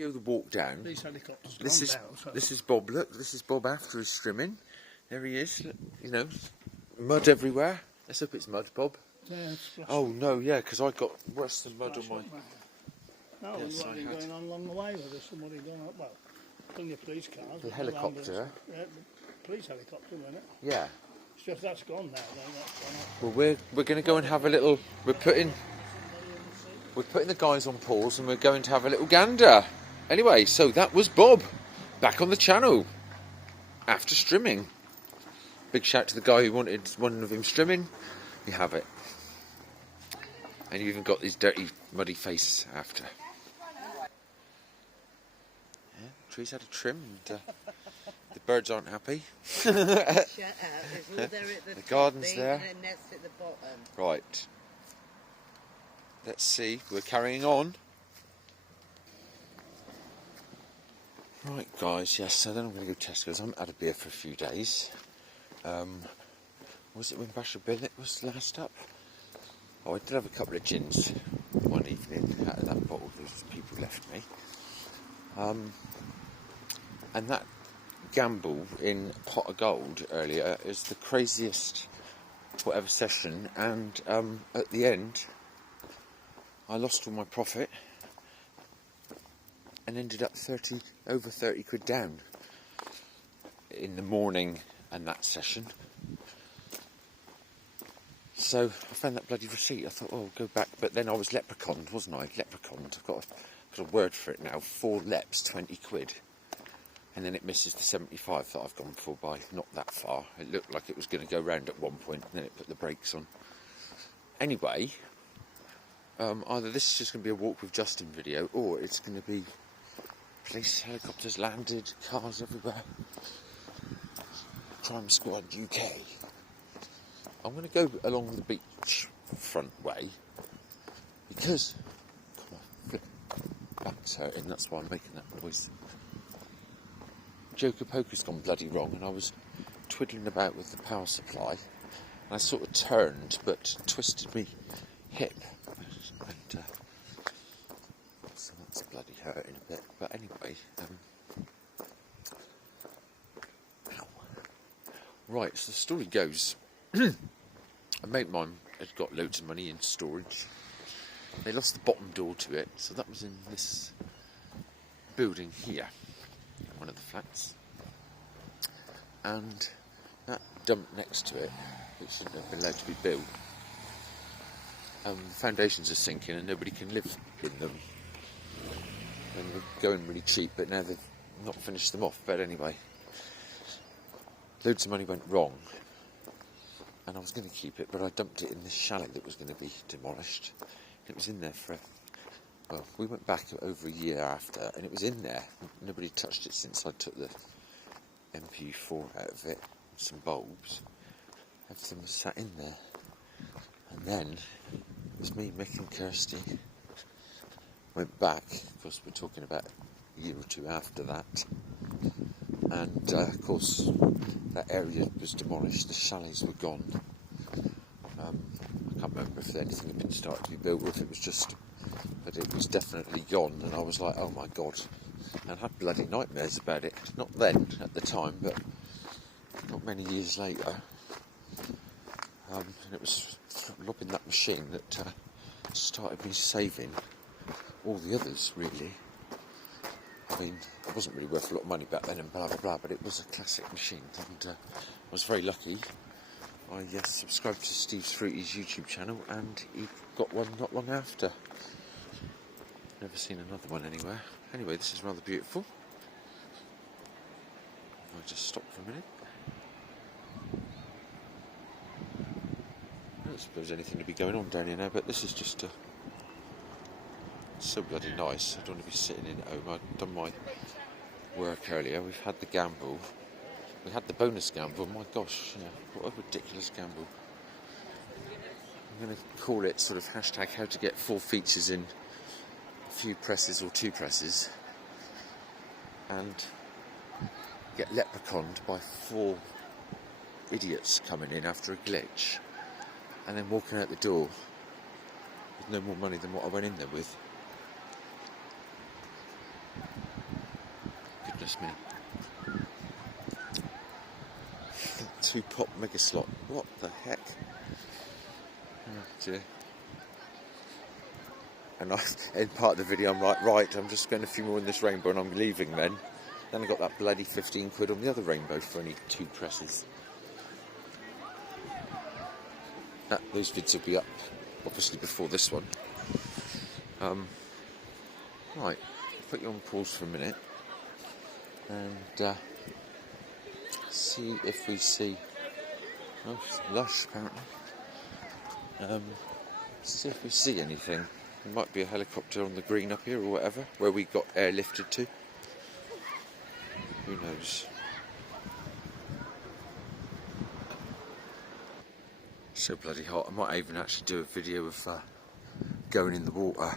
The walk down. These helicopters This is Bob. Look, this is Bob after his trimming. There he is. Look, you know, mud everywhere. Let's hope it's mud, Bob. Yeah, oh no, yeah, because I got worse than mud on my. No, yes, what going on along the way with there's somebody going up. Well, plenty of police cars. The helicopter. Yeah, the police helicopter, wasn't it? Yeah. It's just that's gone now. That's gone up. Well, we're going to go and have a little. We're putting the guys on pause, and we're going to have a little gander. Anyway, so that was Bob, back on the channel, after strimming. Big shout to the guy who wanted one of him strimming. You have it. And you even got his dirty, muddy face after. Yeah, the trees had a trim, and the birds aren't happy. Shut up, there's all there at the garden's there. And a nest at the bottom. Right. Let's see, we're carrying on. Right, guys, yes, so then I'm going to go to Tesco's. I haven't had a beer for a few days. Was it when Basher Bennett was last up? Oh, I did have a couple of gins one evening out of that bottle those people left me. And that gamble in Pot of Gold earlier is the craziest whatever session, and at the end I lost all my profit and ended up over 30 quid down in the morning and that session. So I found that bloody receipt. I thought, oh, I'll go back. But then I was leprechauned, wasn't I? Leprechauned. I've got a word for it now. 4 leps, 20 quid. And then it misses the 75 that I've gone for by not that far. It looked like it was going to go round at one point, and then it put the brakes on. Anyway, either this is just going to be a walk with Justin video, or it's going to be police helicopters landed, cars everywhere. Crime Squad UK. I'm going to go along the beach front way because my back's hurting, that's why I'm making that noise. Joker Poker's gone bloody wrong, and I was twiddling about with the power supply, and I sort of turned but twisted me hip, and so that's bloody hurting a bit. But anyway, ow. Right, so the story goes. A mate of mine had got loads of money in storage. They lost the bottom door to it, so that was in this building here, one of the flats. And that dump next to it, which shouldn't have been allowed to be built, the foundations are sinking and nobody can live in them. And they're going really cheap, but now they've not finished them off. But anyway, loads of money went wrong. And I was going to keep it, but I dumped it in this chalet that was going to be demolished. It was in there for, well, we went back over a year after, and it was in there. Nobody touched it since I took the MPU4 out of it, some bulbs. Everything was sat in there. And then it was me, Mick and Kirsty. Went back, of course we're talking about a year or two after that. And of course that area was demolished, the chalets were gone. I can't remember if anything had been started to be built or if it was just, but it was definitely gone, and I was like, oh my god. And I had bloody nightmares about it, not then at the time, but not many years later. And it was lobbing that machine that started me saving all the others, really. I mean, it wasn't really worth a lot of money back then and blah blah blah, but it was a classic machine, and I was very lucky. I subscribed to Steve Fruity's YouTube channel, and he got one not long after. Never seen another one anywhere. Anyway, this is rather beautiful. I'll just stop for a minute. I don't suppose there's anything to be going on down here now, but this is just so bloody nice. I don't want to be sitting in at home. I've done my work earlier. We've had the gamble. We had the bonus gamble. My gosh, yeah, what a ridiculous gamble. I'm going to call it sort of hashtag how to get 4 features in a few presses or 2 presses, and get leprechauned by 4 idiots coming in after a glitch, and then walking out the door with no more money than what I went in there with. Goodness me. 2-pop mega slot. What the heck? Oh dear. And in part of the video I'm like, right, I'm just going a few more in this rainbow and I'm leaving then. Then I got that bloody 15 quid on the other rainbow for only 2 presses. Those vids will be up, obviously, before this one. Right, put you on pause for a minute and see if we see. Oh, it's lush apparently. See if we see anything. There might be a helicopter on the green up here or whatever, where we got airlifted to. Who knows? So bloody hot. I might even actually do a video of going in the water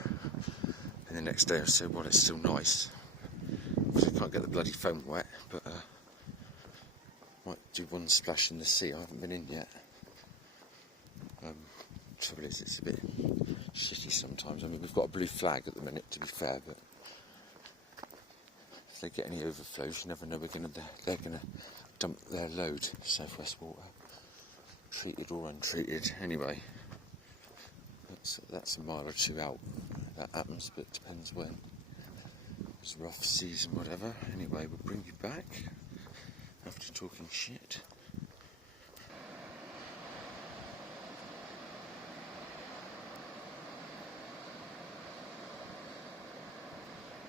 in the next day or so while it's still nice. Obviously can't get the bloody foam wet, but might do one splash in the sea. I haven't been in yet. Trouble is, it's a bit shitty sometimes. I mean, we've got a blue flag at the minute, to be fair, but if they get any overflows, you never know. They're gonna dump their load. Southwest Water, treated or untreated. Anyway, that's a mile or two out. That happens, but it depends when. It's rough seas and whatever. Anyway, we'll bring you back after talking shit.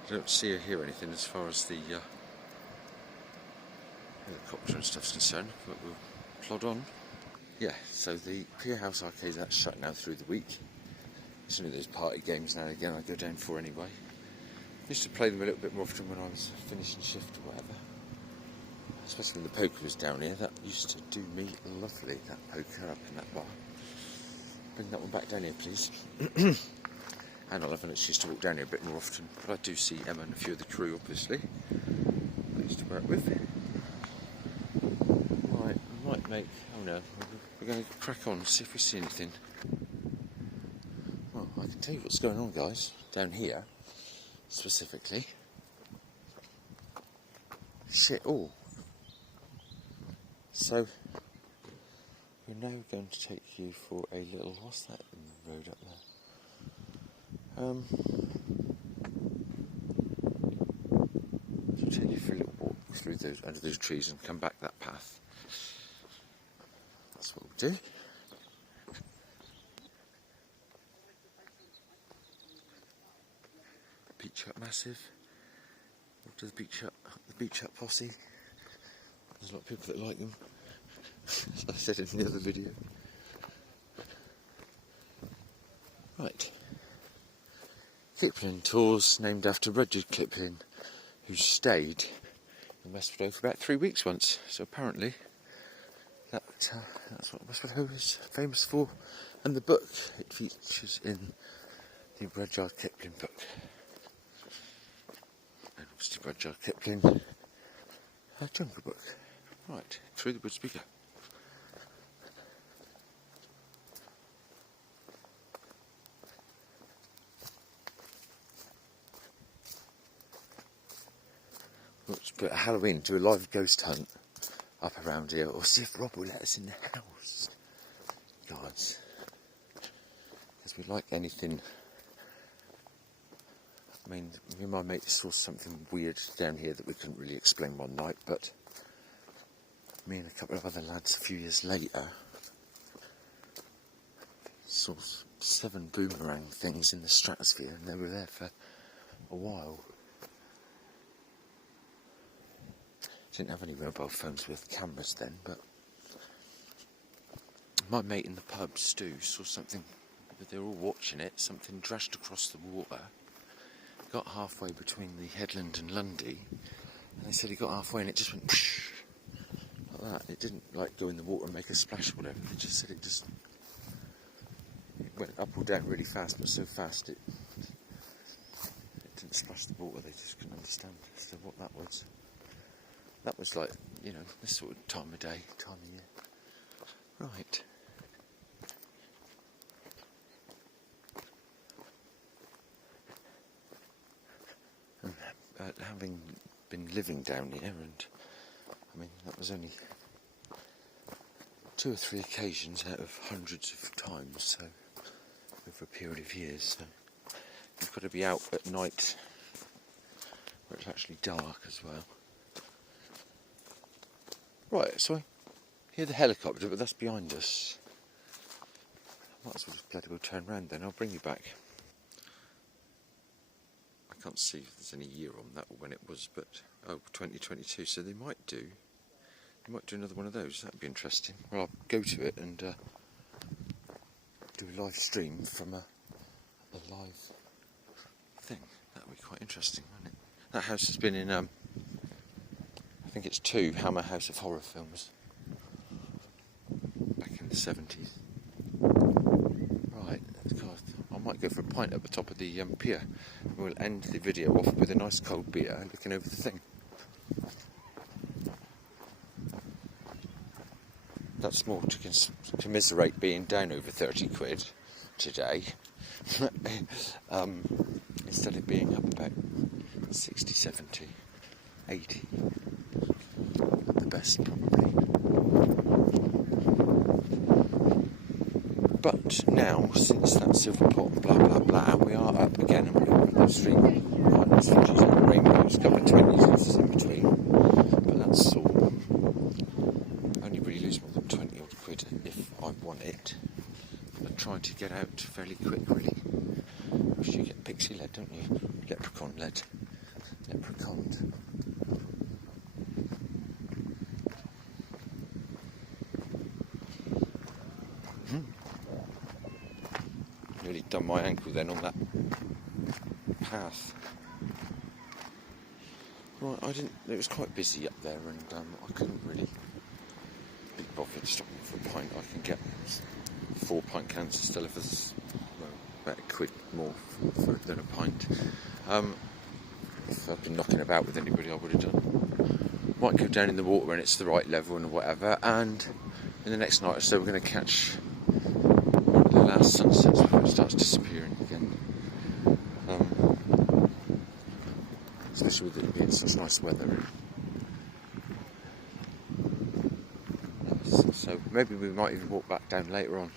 I don't see or hear anything as far as the helicopter and stuff's concerned, but we'll plod on. Yeah, so the Pier House Arcade, that's shut now through the week. It's only those party games now and again I go down for anyway. I used to play them a little bit more often when I was finishing shift or whatever. Especially when the poker was down here, that used to do me lovely, that poker up in that bar. Bring that one back down here, please. And I'll have an excuse to walk down here a bit more often. But I do see Emma and a few of the crew, obviously, I used to work with. Right, I might make... Oh no, we're going to crack on and see if we see anything. Well, I can tell you what's going on, guys, down here, specifically. Shit all. So, we're now going to take you for a little... What's that in the road up there? I'll take you for a little walk through those, under those trees and come back that path. That's what we'll do. Beach Hut Massive. Up to the Beach Hut posse. There's a lot of people that like them. As I said in the other video. Right. Kipling Tours, named after Rudyard Kipling, who stayed in Westward Ho for about 3 weeks once. So apparently that's what Westward Ho is famous for. And the book, it features in the Rudyard Kipling book. And obviously Rudyard Kipling, a Jungle Book. Right, through the woods we go. Let's put a Halloween, do a live ghost hunt up around here, or see if Rob will let us in the house, guys. Because we like anything. I mean, me and my mate saw something weird down here that we couldn't really explain one night, but me and a couple of other lads a few years later saw 7 boomerang things in the stratosphere, and they were there for a while. Didn't have any mobile phones with cameras then, but my mate in the pub, Stu, saw something, they were all watching it, something drashed across the water, got halfway between the headland and Lundy, and they said he got halfway and it just went psh, like that. It didn't like go in the water and make a splash or whatever, they just said it went up or down really fast, but so fast it didn't splash the water. They just couldn't understand as to what that was. That was like, you know, this sort of time of day, time of year. Right. And having been living down here, and I mean that was only 2 or 3 occasions out of hundreds of times, so over a period of years. So you've got to be out at night where it's actually dark as well. Right, so I hear the helicopter, but that's behind us. I might as well just bloody well turn round then. I'll bring you back. I can't see if there's any year on that or when it was, but 2022. So they might do another one of those. That'd be interesting. Well, I'll go to it and do a live stream from a live thing. That'd be quite interesting, wouldn't it? That house has been in I think it's 2 Hammer House of Horror films back in the 70s. Right, I might go for a pint at the top of the pier. We'll end the video off with a nice cold beer looking over the thing. That's more to commiserate being down over 30 quid today instead of being up about 60, 70, 80 at the best probably. But now, since that silver pot and blah blah blah, we are up again and we're on the street. There's fidgets and rainbows, a couple of 20s in between, but that's all. Only really lose more than 20 odd quid if I want it. I'm trying to get out fairly quick, really. You get pixie lead, don't you? Leprechaun lead. Leprechauns. Nearly done my ankle then on that path. Right, it was quite busy up there, and I couldn't really be bothered stopping for a pint. I can get 4 pint cans still if it's about £1 more than a pint. If I'd been knocking about with anybody, I would have done. Might go down in the water when it's the right level and whatever, and in the next night or so we're going to catch the last sunsets before it starts disappearing again. Especially with it being such nice weather. So maybe we might even walk back down later on.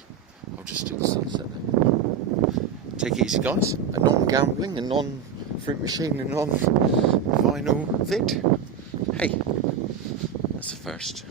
I'll just do the sunset then. Take it easy, guys. A non-gambling, a non-fruit machine, a non-vinyl vid. Hey, that's the first.